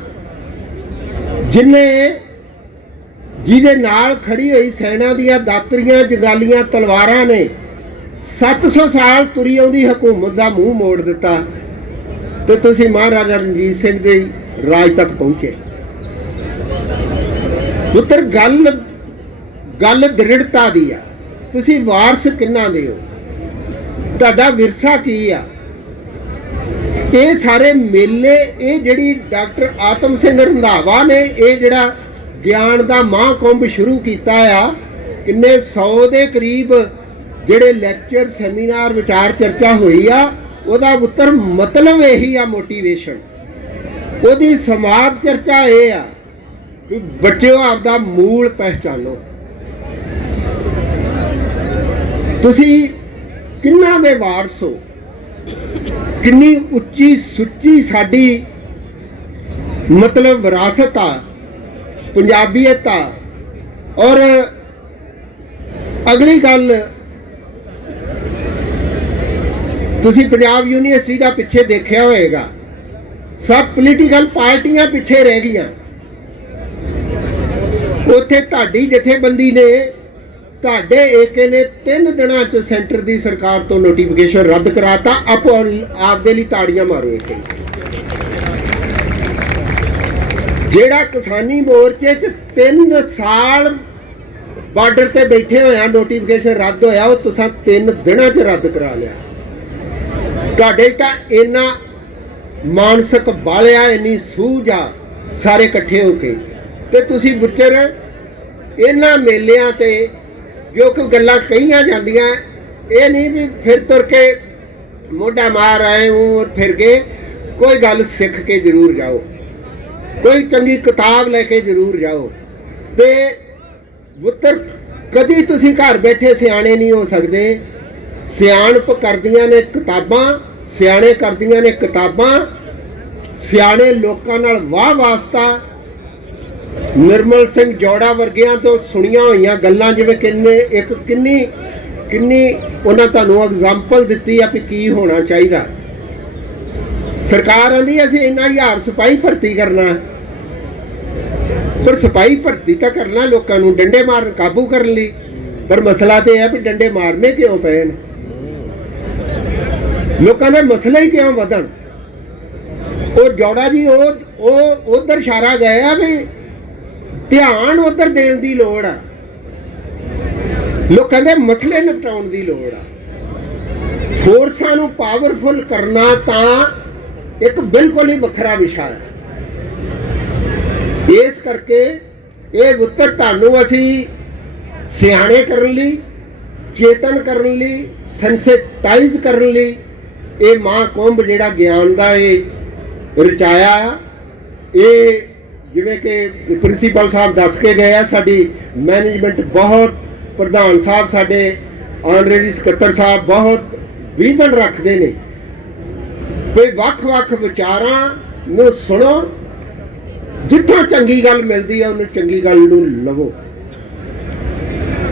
ਜਿਨੇ ਜਿਹਦੇ ਨਾਲ ਖੜੀ ਹੋਈ ਸੈਨਾ ਦੀਆਂ ਦਾਤਰੀਆਂ, ਜਗਾਲੀਆਂ, ਤਲਵਾਰਾਂ ਨੇ 700 ਸਾਲ ਤੁਰੀ ਆਉਂਦੀ ਹਕੂਮਤ ਦਾ ਮੂੰਹ ਮੋੜ ਦਿੱਤਾ ਤੇ ਤੁਸੀਂ ਮਹਾਰਾਜਾ ਰਣਜੀਤ ਸਿੰਘ ਦੇ ਰਾਜ ਤੱਕ ਪਹੁੰਚੇ। ਪੁੱਤਰ, ਗੱਲ ਗੱਲ ਦ੍ਰਿੜਤਾ ਦੀ ਆ। ਤੁਸੀਂ ਵਾਰਸ ਕਿੰਨਾ ਦੇ ਹੋ? ਤੁਹਾਡਾ ਵਿਰਸਾ ਕੀ ਆ? ਇਹ ਸਾਰੇ ਮੇਲੇ, ਇਹ ਜਿਹੜੀ ਡਾਕਟਰ ਆਤਮ ਸਿੰਘ ਰੰਧਾਵਾ ਨੇ, ਇਹ ਜਿਹੜਾ ਗਿਆਨ ਦਾ ਮਹਾਕੁੰਭ ਸ਼ੁਰੂ ਕੀਤਾ ਆ। ਕਿੰਨੇ 100 ਦੇ ਕਰੀਬ ਜਿਹੜੇ ਲੈਕਚਰ ਸੈਮੀਨਾਰ ਵਿਚਾਰ ਚਰਚਾ ਹੋਈ ਆ, ਉਹਦਾ ਉੱਤਰ ਮਤਲਬ ਇਹੀ ਆ ਮੋਟੀਵੇਸ਼ਨ ਉਹਦੀ ਸਮਾਜ ਚਰਚਾ ਇਹ ਆ ਕਿ ਬੱਚਿਓ ਆਪਦਾ ਮੂਲ ਪਹਿਚਾਨੋ। ਤੁਸੀਂ ਕਿੰਨਾ ਦੇ ਵਾਰਸ ਹੋ? ਕਿੰਨੀ ਉੱਚੀ ਸੁੱਚੀ ਸਾਡੀ ਮਤਲਬ ਵਿਰਾਸਤ ਆ? ਪੰਜਾਬੀਅਤ ਆ ਔਰ ਅਗਲੀ ਗੱਲ, ਤੁਸੀਂ ਪੰਜਾਬ ਯੂਨੀਵਰਸਿਟੀ ਦਾ ਪਿੱਛੇ ਦੇਖਿਆ ਹੋਵੇਗਾ ਸਭ ਪੋਲੀਟੀਕਲ ਪਾਰਟੀਆਂ ਪਿੱਛੇ ਰਹਿ ਗਈਆਂ। ਉੱਥੇ ਤੁਹਾਡੀ ਜਥੇਬੰਦੀ ਨੇ, ਤੁਹਾਡੇ ਏਕੇ ਨੇ 3 ਦਿਨਾਂ ਚ ਸੈਂਟਰ ਦੀ ਸਰਕਾਰ ਤੋਂ ਨੋਟੀਫਿਕੇਸ਼ਨ ਰੱਦ ਕਰਾਤਾ। ਆਪੋ ਆਪ ਦੇ ਲਈ ਤਾੜੀਆਂ ਮਾਰੋ ਏਕੇ ਜਿਹੜਾ ਕਿਸਾਨੀ ਮੋਰਚੇ ਚ 3 ਸਾਲ ਬਾਰਡਰ ਤੇ ਬੈਠੇ ਹੋਇਆ ਨੋਟੀਫਿਕੇਸ਼ਨ ਰੱਦ ਹੋਇਆ, ਉਹ ਤੁਸੀਂ 3 ਦਿਨਾਂ ਚ ਰੱਦ ਕਰਾ ਲਿਆ। ਤੁਹਾਡੇ ਤਾਂ ਇੰਨਾ ਮਾਨਸਿਕ ਬਾਲਿਆ, ਇੰਨੀ ਸੂਝ ਆ ਸਾਰੇ ਇਕੱਠੇ ਹੋ ਕੇ। ਤੇ ਤੁਸੀਂ ਬੁੱਚਰ, ਇਹਨਾਂ ਮੇਲਿਆਂ ਤੇ ਜੋ ਕੋਈ ਗੱਲਾਂ ਕਹੀਆਂ ਜਾਂਦੀਆਂ, ਇਹ ਨਹੀਂ ਵੀ ਫਿਰ ਤੁਰ ਕੇ ਮੋਢਾ ਮਾਰ ਆਏ ਹੋ ਔਰ ਫਿਰ ਕੇ ਕੋਈ ਗੱਲ ਸਿੱਖ ਕੇ ਜ਼ਰੂਰ ਜਾਓ। ਕੋਈ ਚੰਗੀ ਕਿਤਾਬ ਲੈ ਕੇ ਜ਼ਰੂਰ ਜਾਓ। ਤੇ ਪੁੱਤਰ, ਕਦੀ ਤੁਸੀਂ ਘਰ ਬੈਠੇ ਸਿਆਣੇ ਨਹੀਂ ਹੋ ਸਕਦੇ। ਸਿਆਣਪ ਕਰਦੀਆਂ ਨੇ ਕਿਤਾਬਾਂ, ਸਿਆਣੇ ਕਰਦੀਆਂ ਨੇ ਕਿਤਾਬਾਂ। ਸਿਆਣੇ ਲੋਕਾਂ ਨਾਲ ਵਾਹ ਵਾਸਤਾ ਨਿਰਮਲ ਸਿੰਘ ਜੋੜਾ ਵਰਗਿਆਂ ਤੋਂ ਸੁਣੀਆਂ ਹੋਈਆਂ ਗੱਲਾਂ ਜਿਵੇਂ ਕਿੰਨੇ, ਇੱਕ ਕਿੰਨੀ ਕਿੰਨੀ ਉਹਨਾਂ ਤੁਹਾਨੂੰ ਐਗਜ਼ਾਮਪਲ ਦਿੱਤੀ ਆ ਕਿ ਕੀ ਹੋਣਾ ਚਾਹੀਦਾ। ਸਰਕਾਰ ਆਂਦੀ ਅਸੀਂ ਇੰਨਾ ਹਜ਼ਾਰ ਸਿਪਾਹੀ ਭਰਤੀ ਕਰਨਾ। ਪਰ ਸਿਪਾਹੀ ਭਰਤੀ ਤਾਂ ਕਰਨਾ ਲੋਕਾਂ ਨੂੰ, ਡੰਡੇ ਮਾਰਨ ਕਾਬੂ ਕਰਨ ਲਈ। ਪਰ ਮਸਲਾ ਤੇ ਇਹ ਹੈ ਵੀ ਡੰਡੇ ਮਾਰਨੇ ਕਿਉਂ ਪਏ ਨੇ ਲੋਕਾਂ ਦੇ ਮਸਲੇ ਹੀ ਕਿਉਂ ਵਧਣ? ਉਹ ਜੋੜਾ ਜੀ, ਉਹ ਉਹ, ਉਧਰ ਇਸ਼ਾਰਾ ਗਏ ਆ ਵੀ ਧਿਆਨ ਉਧਰ ਦੇਣ ਦੀ ਲੋੜ ਆ। ਲੋਕਾਂ ਦੇ ਮਸਲੇ ਨਿਪਟਾਉਣ ਦੀ ਲੋੜ ਆ। ਫੋਰਸਾਂ ਨੂੰ ਪਾਵਰਫੁਲ ਕਰਨਾ ਤਾਂ ਇੱਕ ਬਿਲਕੁਲ ਹੀ ਵੱਖਰਾ ਵਿਸ਼ਾ ਹੈ। ਇਸ ਕਰਕੇ ਇਹ ਉੱਤਰ ਤੁਹਾਨੂੰ ਅਸੀਂ ਸਿਆਣੇ ਕਰਨ ਲਈ, ਚੇਤਨ ਕਰਨ ਲਈ ਸੈਂਸਿਟਾਈਜ਼ ਕਰਨ ਲਈ ਇਹ ਮਾਂ ਕੁੰਭ ਜਿਹੜਾ ਗਿਆਨ ਦਾ ਇਹ ਰਚਾਇਆ ਇਹ ਜਿਵੇਂ ਕਿ ਪ੍ਰਿੰਸੀਪਲ ਸਾਹਿਬ ਦੱਸ ਕੇ ਗਏ ਆ, ਸਾਡੀ ਮੈਨੇਜਮੈਂਟ ਬਹੁਤ, ਪ੍ਰਧਾਨ ਸਾਹਿਬ ਸਾਡੇ ਆਨਰੇਰੀ ਸਕੱਤਰ ਸਾਹਿਬ ਬਹੁਤ ਵਿਜ਼ਨ ਰੱਖਦੇ ਨੇ। ਕੋਈ ਵੱਖ-ਵੱਖ ਵਿਚਾਰਾਂ ਨੂੰ ਸੁਣੋ। ਜਿੱਥੋਂ ਚੰਗੀ ਗੱਲ ਮਿਲਦੀ ਹੈ ਉਹਨੂੰ ਚੰਗੀ ਗੱਲ ਨੂੰ ਲਵੋ।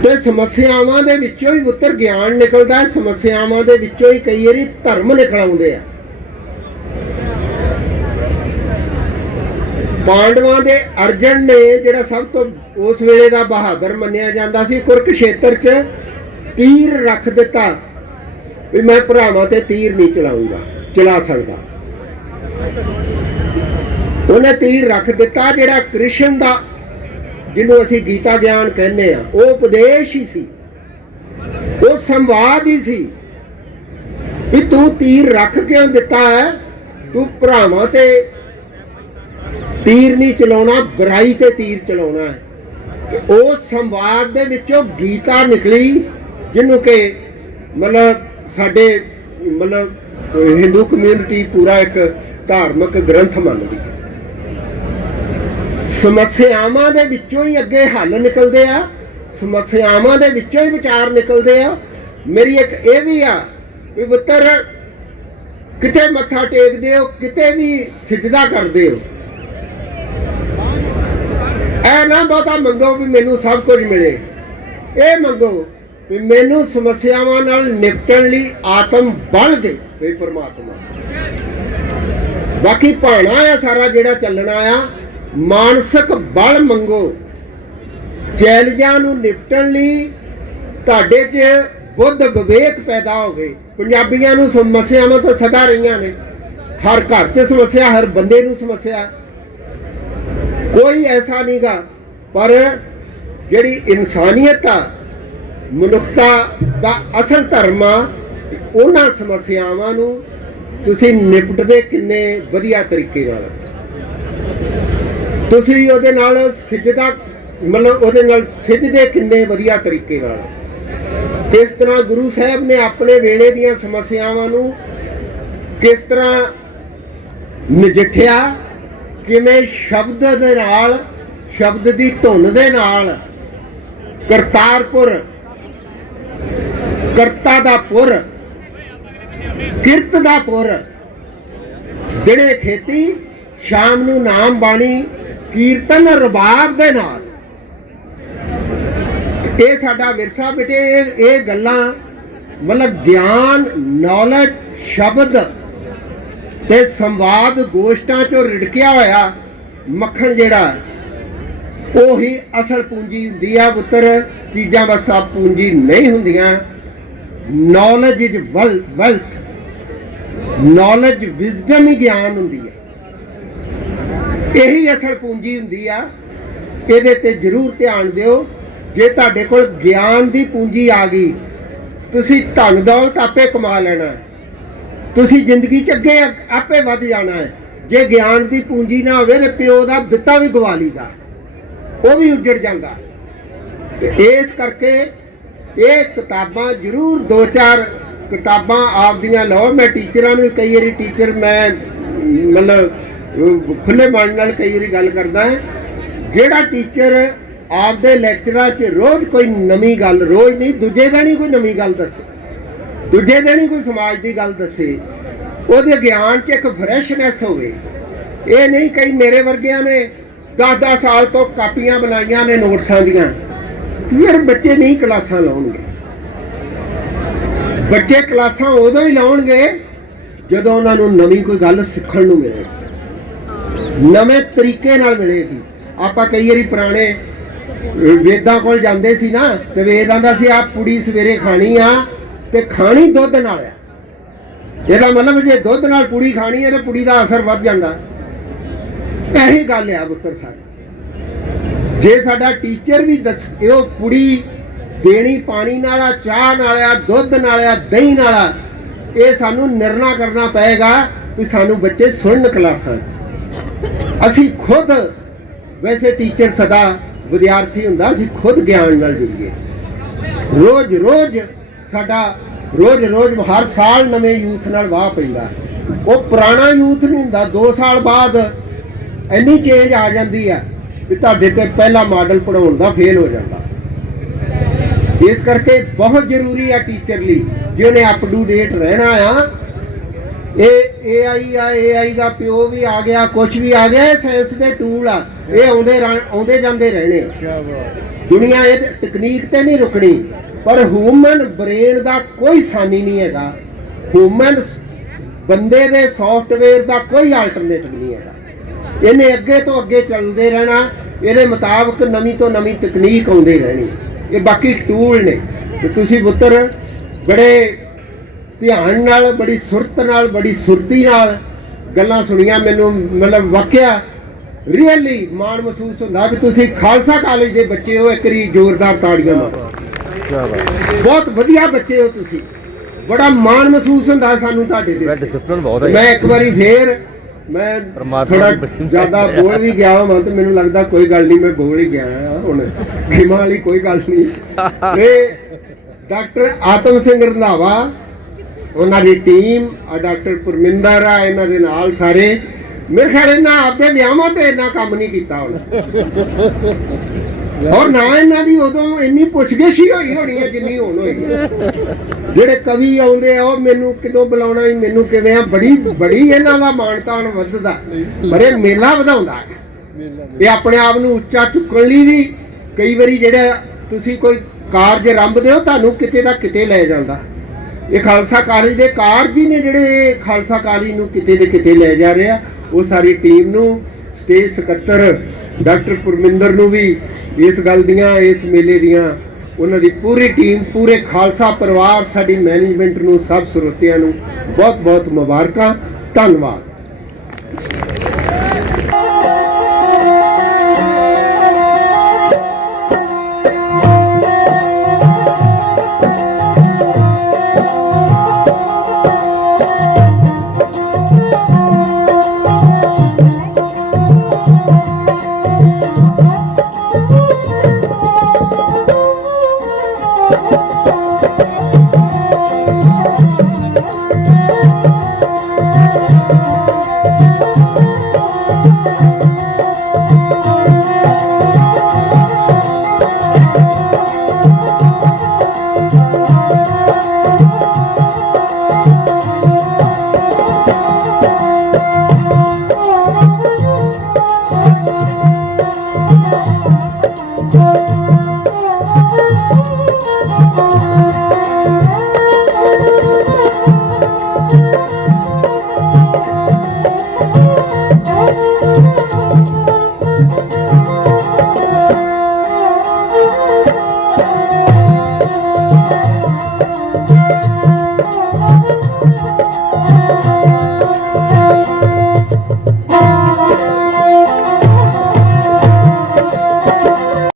ਤੇ ਸਮੱਸਿਆਵਾਂ ਦੇ ਵਿੱਚੋਂ ਹੀ ਉੱਤਰ ਗਿਆਨ ਨਿਕਲਦਾ ਹੈ। ਸਮੱਸਿਆਵਾਂ ਦੇ ਵਿੱਚੋਂ ਹੀ ਕਈ ਵਾਰੀ ਧਰਮ ਨਿਕਲ ਆਉਂਦੇ ਆ। ਪਾਂਡਵਾਂ ਦੇ ਅਰਜਨ ਨੇ ਜਿਹੜਾ ਸਭ ਤੋਂ ਉਸ ਵੇਲੇ ਦਾ ਬਹਾਦਰ ਮੰਨਿਆ ਜਾਂਦਾ ਸੀ ਕੁਰਕਸ਼ੇਤਰ 'ਚ ਤੀਰ ਰੱਖ ਦਿੱਤਾ ਵੀ ਮੈਂ ਭਰਾਵਾਂ ਤੇ ਤੀਰ ਨਹੀਂ ਚਲਾਉਂਗਾ। ਚਲਾ ਸਕਦਾ। ਉਹਨੇ ਤੀਰ ਰੱਖ ਦਿੱਤਾ, ਜਿਹੜਾ ਕ੍ਰਿਸ਼ਨ ਦਾ, ਜਿਹਨੂੰ ਅਸੀਂ ਗੀਤਾ ਗਿਆਨ ਕਹਿੰਦੇ ਆ ਉਹ ਉਪਦੇਸ਼ ਹੀ ਸੀ। ਉਹ ਸੰਵਾਦ ਹੀ ਸੀ ਵੀ ਤੂੰ ਤੀਰ ਰੱਖ ਕਿਉਂ ਦਿੱਤਾ ਹੈ? ਤੂੰ ਭਰਾਵਾਂ ਤੇ ਤੀਰ ਨਹੀਂ ਚਲਾਉਣਾ, ਬੁਰਾਈ ਤੇ ਤੀਰ ਚਲਾਉਣਾ ਹੈ। ਉਹ ਸੰਵਾਦ ਦੇ ਵਿੱਚੋਂ ਗੀਤਾ ਨਿਕਲੀ, ਜਿਹਨੂੰ ਕਿ ਮਤਲਬ ਸਾਡੇ ਮਤਲਬ ਹਿੰਦੂ ਕਮਿਊਨਿਟੀ ਪੂਰਾ ਇੱਕ ਧਾਰਮਿਕ ਗ੍ਰੰਥ ਮੰਨਦੀ ਹੈ। ਸਮੱਸਿਆਵਾਂ ਦੇ ਵਿੱਚੋਂ ਹੀ ਅੱਗੇ ਹੱਲ ਨਿਕਲਦੇ ਆ, ਸਮੱਸਿਆਵਾਂ ਦੇ ਵਿੱਚੋਂ ਹੀ ਵਿਚਾਰ ਨਿਕਲਦੇ ਆ। ਮੇਰੀ ਇੱਕ ਇਹ ਵੀ ਆ ਵੀ ਪੁੱਤਰ, ਕਿਤੇ ਮੱਥਾ ਟੇਕਦੇ ਹੋ, ਕਿਤੇ ਵੀ ਸਿਜਦਾ ਕਰਦੇ ਹੋ, ਐ ਨਾ ਬਹੁਤਾ ਮੰਗੋ ਵੀ ਮੈਨੂੰ ਸਭ ਕੁਝ ਮਿਲੇ। ਇਹ ਮੰਗੋ ਵੀ ਮੈਨੂੰ ਸਮੱਸਿਆਵਾਂ ਨਾਲ ਨਿਪਟਣ ਲਈ ਆਤਮ ਬਲ ਦੇ। ਵੀ ਪ੍ਰਮਾਤਮਾ। ਬਾਕੀ ਭਾਣਾ ਆ ਸਾਰਾ ਜਿਹੜਾ ਚੱਲਣਾ ਆ, ਮਾਨਸਿਕ ਬਲ ਮੰਗੋ। ਚੈਲੰਜਾਂ ਨੂੰ ਨਿਪਟਣ ਲਈ ਤੁਹਾਡੇ 'ਚ ਬੁੱਧ ਵਿਵੇਕ ਪੈਦਾ ਹੋਵੇ। ਪੰਜਾਬੀਆਂ ਨੂੰ ਸਮੱਸਿਆਵਾਂ ਤਾਂ ਸਦਾ ਰਹੀਆਂ ਨੇ। ਹਰ ਘਰ 'ਚ ਸਮੱਸਿਆ, ਹਰ ਬੰਦੇ ਨੂੰ ਸਮੱਸਿਆ। ਕੋਈ ਐਸਾ ਨਹੀਂਗਾ। ਪਰ ਜਿਹੜੀ ਇਨਸਾਨੀਅਤ ਆ, ਮਨੁੱਖਤਾ ਦਾ ਅਸਲ ਧਰਮ ਆ ਉਹਨਾਂ ਸਮੱਸਿਆਵਾਂ ਨੂੰ ਤੁਸੀਂ ਨਿਪਟਦੇ ਕਿੰਨੇ ਵਧੀਆ ਤਰੀਕੇ ਨਾਲ। ਤੁਸੀਂ ਉਹਦੇ ਨਾਲ ਸਿੱਜਦਾ ਮਤਲਬ ਉਹਦੇ ਨਾਲ ਸਿੱਜਦੇ ਕਿੰਨੇ ਵਧੀਆ ਤਰੀਕੇ ਨਾਲ। ਕਿਸ ਤਰ੍ਹਾਂ ਗੁਰੂ ਸਾਹਿਬ ਨੇ ਆਪਣੇ ਵੇਲੇ ਦੀਆਂ ਸਮੱਸਿਆਵਾਂ ਨੂੰ ਕਿਸ ਤਰ੍ਹਾਂ ਨਜਿੱਠਿਆ, ਕਿਵੇਂ ਸ਼ਬਦ ਦੇ ਨਾਲ, ਸ਼ਬਦ ਦੀ ਧੁਨ ਦੇ ਨਾਲ ਕਰਤਾਰਪੁਰ, ਕਰਤਾ ਦਾ ਪੁਰ ਕਿਰਤ ਦਾ ਪੁਰ। ਦਿਨੇ ਖੇਤੀ, ਸ਼ਾਮ ਨੂੰ ਨਾਮ ਬਾਣੀ, ਕੀਰਤਨ, ਰਬਾਬ ਦੇ ਨਾਲ। ਇਹ ਸਾਡਾ ਵਿਰਸਾ ਬਿਟੇ, ਇਹ ਇਹ ਗੱਲਾਂ ਮਤਲਬ ਗਿਆਨ ਨੌਲੇਜ ਸ਼ਬਦ ਤੇ ਸੰਵਾਦ ਗੋਸ਼ਟਾਂ ਚੋਂ ਰਿੜਕਿਆ ਹੋਇਆ ਮੱਖਣ ਜਿਹੜਾ ਉਹੀ ਅਸਲ ਪੂੰਜੀ ਹੁੰਦੀ ਆ ਪੁੱਤਰ। ਚੀਜ਼ਾਂ ਵਸਾ ਪੂੰਜੀ ਨਹੀਂ ਹੁੰਦੀਆਂ। Knowledge is wealth knowledge wisdom ਹੀ ਗਿਆਨ ਹੁੰਦੀ ਹੈ। ਇਹੀ ਅਸਲ ਪੂੰਜੀ ਹੁੰਦੀ ਆ। ਇਹਦੇ ਤੇ ਜ਼ਰੂਰ ਧਿਆਨ ਦਿਓ। ਜੇ ਤੁਹਾਡੇ ਕੋਲ ਗਿਆਨ ਦੀ ਪੂੰਜੀ ਆ ਗਈ, ਤੁਸੀਂ ਧਨ ਦੌਲਤ ਆਪੇ ਕਮਾ ਲੈਣਾ ਤੁਸੀਂ ਜ਼ਿੰਦਗੀ 'ਚ ਅੱਗੇ ਆਪੇ ਵੱਧ ਜਾਣਾ ਹੈ। ਜੇ ਗਿਆਨ ਦੀ ਪੂੰਜੀ ਨਾ ਹੋਵੇ ਤੇ ਪਿਓ ਦਾ ਦਿੱਤਾ ਵੀ ਗਵਾ ਲਈਦਾ ਉਹ ਵੀ ਉੱਜੜ ਜਾਂਦਾ। ਤੇ ਇਸ ਕਰਕੇ ਇਹ ਕਿਤਾਬਾਂ ਜ਼ਰੂਰ ਦੋ ਚਾਰ ਕਿਤਾਬਾਂ ਆਪਦੀਆਂ ਲਓ। ਮੈਂ ਟੀਚਰਾਂ ਨੂੰ ਵੀ ਕਈ ਵਾਰੀ ਟੀਚਰ ਮੈਂ ਮਤਲਬ ਅਹ, ਖੁੱਲੇ ਮਨ ਨਾਲ ਕਈ ਵਾਰੀ ਗੱਲ ਕਰਦਾ ਹੈ। ਜਿਹੜਾ ਟੀਚਰ ਆਪਦੇ ਲੈਕਚਰਾਂ 'ਚ ਰੋਜ਼ ਕੋਈ ਨਵੀਂ ਗੱਲ ਰੋਜ਼ ਨਹੀਂ ਦੂਜੇ ਦਿਨ ਹੀ ਕੋਈ ਨਵੀਂ ਗੱਲ ਦੱਸੇ। ਦੂਜੇ ਦਿਨ ਹੀ ਕੋਈ ਸਮਾਜ ਦੀ ਗੱਲ ਦੱਸੇ। ਉਹਦੇ ਗਿਆਨ 'ਚ ਇੱਕ ਫਰੈਸ਼ਨੈਸ ਹੋਵੇ। ਇਹ ਨਹੀਂ ਕਈ ਮੇਰੇ ਵਰਗਿਆਂ ਨੇ 10-10 ਸਾਲ ਤੋਂ ਕਾਪੀਆਂ ਬਣਾਈਆਂ ਨੇ ਨੋਟਸਾਂ ਦੀਆਂ। ਫਿਰ ਬੱਚੇ ਨਹੀਂ ਕਲਾਸਾਂ ਲਾਉਣਗੇ। ਬੱਚੇ ਕਲਾਸਾਂ ਉਦੋਂ ਹੀ ਲਾਉਣਗੇ ਜਦੋਂ ਉਹਨਾਂ ਨੂੰ ਨਵੀਂ ਕੋਈ ਗੱਲ ਸਿੱਖਣ ਨੂੰ ਮਿਲੇ। ਨਵੇਂ ਤਰੀਕੇ ਨਾਲ ਮਿਲੇਗੀ ਆਪਾਂ ਕਈ ਵਾਰੀ ਪੁਰਾਣੇ ਵੇਦਾਂ ਕੋਲ ਜਾਂਦੇ ਸੀ ਨਾ, ਤੇ ਵੇਦ ਆਂਦਾ ਸੀ ਆ ਪੁੜੀ ਸਵੇਰੇ ਖਾਣੀ ਆ ਤੇ ਖਾਣੀ ਦੁੱਧ ਨਾਲ ਆ। ਇਹਦਾ ਮਤਲਬ ਜੇ ਦੁੱਧ ਨਾਲ ਪੁੜੀ ਖਾਣੀ ਹੈ ਤੇ ਪੁੜੀ ਦਾ ਅਸਰ ਵੱਧ ਜਾਂਦਾ। ਇਹੀ ਗੱਲ ਆ ਪੁੱਤਰ ਸਾਹਿਬ। ਜੇ ਸਾਡਾ ਟੀਚਰ ਵੀ ਦੱਸ, ਇਹ ਪੁੜੀ ਦੇਣੀ ਪਾਣੀ ਨਾਲ ਆ, ਚਾਹ ਨਾਲ ਆ, ਦੁੱਧ ਨਾਲ ਆ, ਦਹੀਂ ਨਾਲ ਆ, ਇਹ ਸਾਨੂੰ ਨਿਰਣਾ ਕਰਨਾ ਪਏਗਾ ਵੀ ਸਾਨੂੰ ਬੱਚੇ ਸੁਣਨ ਕਲਾਸਾਂ 'ਚ। ਅਸੀਂ ਖੁਦ, ਵੈਸੇ ਟੀਚਰ ਸਦਾ ਵਿਦਿਆਰਥੀ ਹੁੰਦਾ, ਅਸੀਂ ਖੁਦ ਗਿਆਨ ਨਾਲ ਜੁੜੀਏ। ਰੋਜ਼ ਰੋਜ਼ ਸਾਡਾ, ਰੋਜ਼ ਰੋਜ਼ ਹਰ ਸਾਲ ਨਵੇਂ ਯੂਥ ਨਾਲ ਵਾਹ ਪੈਂਦਾ। ਉਹ ਪੁਰਾਣਾ ਯੂਥ ਨਹੀਂ ਹੁੰਦਾ 2 ਸਾਲ ਬਾਅਦ ਇੰਨੀ ਚੇਂਜ ਆ ਜਾਂਦੀ ਆ। ਵੀ ਤੁਹਾਡੇ ਤੇ ਪਹਿਲਾ ਮਾਡਲ ਪੜਾਉਣ ਦਾ ਫੇਲ ਹੋ ਜਾਂਦਾ। ਇਸ ਕਰਕੇ ਬਹੁਤ ਜ਼ਰੂਰੀ ਆ ਟੀਚਰ ਲਈ ਜਿਹਨੇ ਅਪ ਟੂ ਡੇਟ ਰਹਿਣਾ ਆ। ਇਹ AI ਆ AI ਦਾ ਪਿਓ ਵੀ ਆ ਗਿਆ ਕੁਝ ਵੀ ਆ ਗਿਆ ਸਾਇੰਸ ਦੇ ਟੂਲ ਆ। ਇਹ ਆਉਂਦੇ ਆਉਂਦੇ ਜਾਂਦੇ ਰਹਿਣੇ ਕੀ ਬਾਤ। ਦੁਨੀਆ ਇਹ ਟੈਕਨੀਕ ਤੇ ਨਹੀਂ ਰੁਕਣੀ ਪਰ ਹਿਊਮਨ ਬ੍ਰੇਨ ਦਾ ਕੋਈ ਸਾਨੀ ਨਹੀਂ ਹੈਗਾ। ਹਿਊਮਨ ਬੰਦੇ ਦੇ ਸੌਫਟਵੇਅਰ ਦਾ ਕੋਈ ਆਲਟਰਨੇਟਿਵ ਨਹੀਂ ਹੈਗਾ। ਇਹਨੇ ਅੱਗੇ ਤੋਂ ਅੱਗੇ ਚੱਲਦੇ ਰਹਿਣਾ। ਇਹਦੇ ਮੁਤਾਬਕ ਨਵੀਂ ਤੋਂ ਨਵੀਂ ਤਕਨੀਕ ਆਉਂਦੀ ਰਹਿਣੀ ਇਹ ਬਾਕੀ ਟੂਲ ਨੇ। ਤੇ ਤੁਸੀਂ ਪੁੱਤਰ ਬੜੇ ਧਿਆਨ ਨਾਲ ਬੜੀ ਸੁਰਤ ਨਾਲ ਬੜੀ ਸੁਰਤੀ ਨਾਲ ਗੱਲਾਂ ਸੁਣੀਆਂ ਮੈਨੂੰ ਮਤਲਬ ਵਾਕਿਆ ਰੀਅਲੀ ਮਾਣ ਮਹਿਸੂਸ ਹੁੰਦਾ ਵੀ ਤੁਸੀਂ ਖਾਲਸਾ ਕਾਲਜ ਦੇ ਬੱਚੇ ਹੋ ਇੱਕ ਵਾਰੀ ਜ਼ੋਰਦਾਰ ਤਾੜੀਆਂ ਮਾਰੋ। ਬਹੁਤ ਵਧੀਆ ਬੱਚੇ ਹੋ ਤੁਸੀਂ। ਬੜਾ ਮਾਣ ਮਹਿਸੂਸ ਹੁੰਦਾ ਸਾਨੂੰ ਤੁਹਾਡੇ ਮੈਂ ਤੇ ਡਿਸਪਲਿਨ ਬਹੁਤ ਹੈ। ਮੈਂ ਇੱਕ ਵਾਰੀ ਫੇਰ ਮੈਂ ਥੋੜਾ ਜ਼ਿਆਦਾ ਬੋਲ ਵੀ ਗਿਆ ਹਾਂ ਤੇ ਮੈਨੂੰ ਲੱਗਦਾ ਕੋਈ ਗੱਲ ਨਹੀਂ ਮੈਂ ਬੋਲ ਹੀ ਗਿਆ ਹਾਂ ਹੁਣ। ਖਿਮਾ ਵਾਲੀ ਕੋਈ ਗੱਲ ਨਹੀਂ। ਇਹ ਡਾਕਟਰ ਆਤਮ ਸਿੰਘ ਰੰਧਾਵਾ ਉਹਨਾਂ ਦੀ ਟੀਮ ਆ ਡਾਕਟਰ ਪਰਮਿੰਦਰ ਆ ਇਹਨਾਂ ਦੇ ਨਾਲ ਸਾਰੇ। ਮੇਰੇ ਖਿਆਲ ਇਹਨਾਂ ਆਪਦੇ ਵਿਆਹਾਂ ਤੇ ਇੰਨਾ ਕੰਮ ਨਹੀਂ ਕੀਤਾ ਹੁਣ। ਔਰ ਨਾ ਇਹਨਾਂ ਦੀ ਉਦੋਂ ਇੰਨੀ ਪੁੱਛਗਿਛ ਹੀ ਹੋਈ ਹੋਣੀ ਹੈ ਜਿੰਨੀ ਹੁਣ ਹੋਈ ਹੈ। ਜਿਹੜੇ ਕਵੀ ਆਉਂਦੇ ਆ ਉਹ ਮੈਨੂੰ ਕਿਦੋਂ ਬੁਲਾਉਣਾ ਹੀ ਮੈਨੂੰ ਕਿਵੇਂ ਆ? ਬੜੀ ਬੜੀ ਇਹਨਾਂ ਦਾ ਮਾਨਤਾਨ ਵੱਧਦਾ। ਇਹ ਮੇਲਾ ਵਧਾਉਂਦਾ ਇਹ ਆਪਣੇ ਆਪ ਨੂੰ ਉੱਚਾ ਚੁੱਕਣ ਲਈ ਵੀ ਕਈ ਵਾਰੀ ਜਿਹੜਾ ਤੁਸੀਂ ਕੋਈ ਕਾਰਜ ਆਰੰਭਦੇ ਹੋ ਤੁਹਾਨੂੰ ਕਿਤੇ ਦਾ ਕਿਤੇ ਲੈ ਜਾਂਦਾ। ਇਹ ਖਾਲਸਾ ਕਾਲਜ ਦੇ ਕਾਰਜ ਹੀ ਨੇ ਜਿਹੜੇ ਖਾਲਸਾ ਕਾਲਜ ਨੂੰ ਕਿਤੇ ਦੇ ਕਿਤੇ ਲੈ ਜਾ ਰਹੇ ਉਹ ਸਾਰੀ ਟੀਮ ਨੂੰ ਸਟੇਜ ਸਕੱਤਰ ਡਾਕਟਰ ਪਰਮਿੰਦਰ ਨੂੰ ਵੀ ਇਸ ਗੱਲ ਦੀਆਂ ਇਸ ਮੇਲੇ ਦੀਆਂ ਉਹਨਾਂ ਦੀ ਪੂਰੀ ਟੀਮ, ਪੂਰੇ ਖਾਲਸਾ ਪਰਿਵਾਰ, ਸਾਡੀ ਮੈਨੇਜਮੈਂਟ ਨੂੰ, ਸਭ ਸਰੋਤਿਆਂ ਨੂੰ ਬਹੁਤ ਬਹੁਤ ਮੁਬਾਰਕਾਂ। ਧੰਨਵਾਦ।